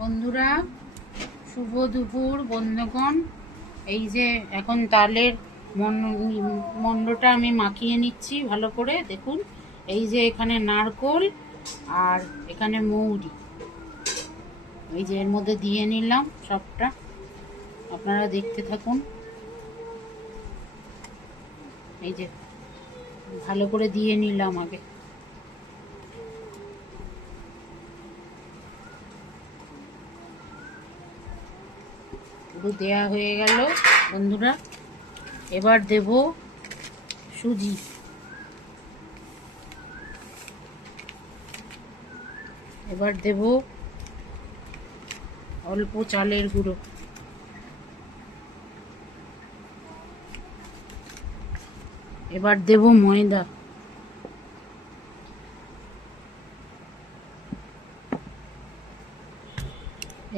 বন্ধুরা, শুভ দুপুর বন্ধুগণ। এই যে এখন তালের মন্ডটা আমি মাখিয়ে নিচ্ছি ভালো করে। দেখুন, এই যে এখানে নারকোল আর এখানে মৌরি, এই যে এর মধ্যে দিয়ে নিলাম সবটা। আপনারা দেখতে থাকুন। এই যে ভালো করে দিয়ে নিলাম আগে। পুরো দেয়া হয়ে গেল বন্ধুরা। এবার দেব সুজি। এবার দেব অল্প চালের গুঁড়ো। এবার দেব ময়দা।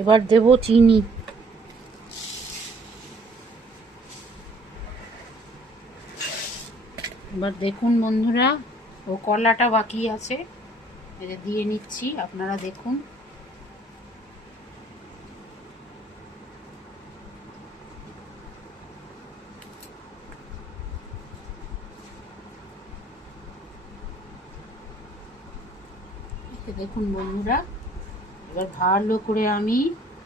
এবার দেব চিনি। এবার দেখুন বন্ধুরা, ও কলাটা বাকি আছে, এটা দিয়ে নিচ্ছি, আপনারা দেখুন। দেখুন বন্ধুরা, এবার ভালো করে আমি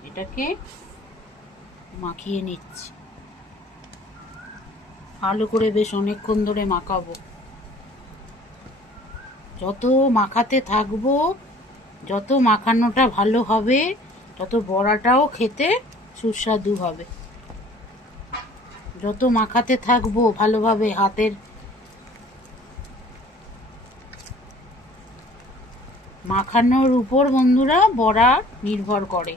এটাকে মাখিয়ে নিচ্ছি। ভালো করে বেশ অনেকক্ষণ ধরে মাখাবো। যত মাখাতে থাকবো, যত মাখানোটা ভালো হবে, তত বড়াটাও খেতে সুস্বাদু হবে। যত মাখাতে থাকবো ভালোভাবে, হাতের মাখানোর উপর বন্ধুরা বড়া নির্ভর করে,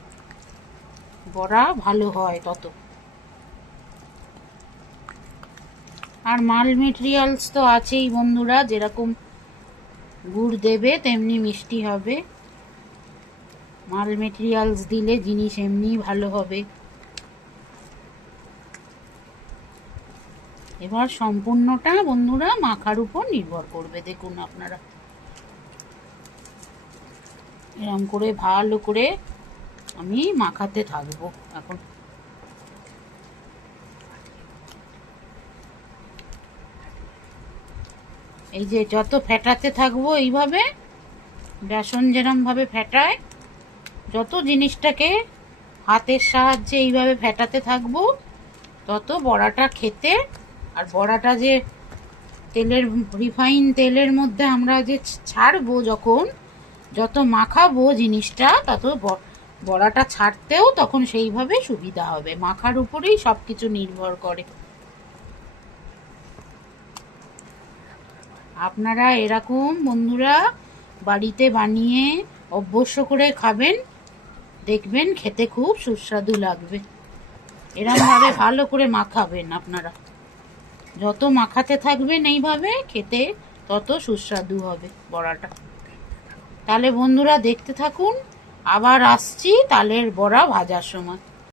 বড়া ভালো হয় তত। আর মাল মেটেরিয়ালস তো আছেই বন্ধুরা, যেরকম গুড় দেবে তেমনি মিষ্টি হবে। মাল মেটেরিয়ালস দিলে জিনিস এমনি ভালো হবে। এবার সম্পূর্ণটা বন্ধুরা মাখার উপর নির্ভর করবে। দেখুন আপনারা, এরকম করে ভালো করে আমি মাখাতে থাকবো এখন। এই যে যত ফেটাতে থাকবো এইভাবে, বেসন যেরকম ভাবে ফেটায়, যত জিনিসটাকে হাতের সাহায্যে এইভাবে ফেটাতে থাকবো, তত বড়াটা খেতে, আর বড়াটা যে তেলের, রিফাইন তেলের মধ্যে আমরা যে ছাড়বো, যখন যত মাখাবো জিনিসটা, তত বড়াটা ছাড়তেও তখন সেইভাবে সুবিধা হবে। মাখার উপরেই সব কিছু নির্ভর করে। আপনারা এরকম বন্ধুরা বাড়িতে বানিয়ে অভ্যস্ত করে খাবেন, দেখবেন খেতে খুব সুস্বাদু লাগবে। এরকমভাবে ভালো করে মাখাবেন আপনারা। যত মাখাতে থাকবেন এইভাবে, খেতে তত সুস্বাদু হবে বড়াটা। তাহলে বন্ধুরা দেখতে থাকুন, আবার আসছি তালের বড়া ভাজার সময়।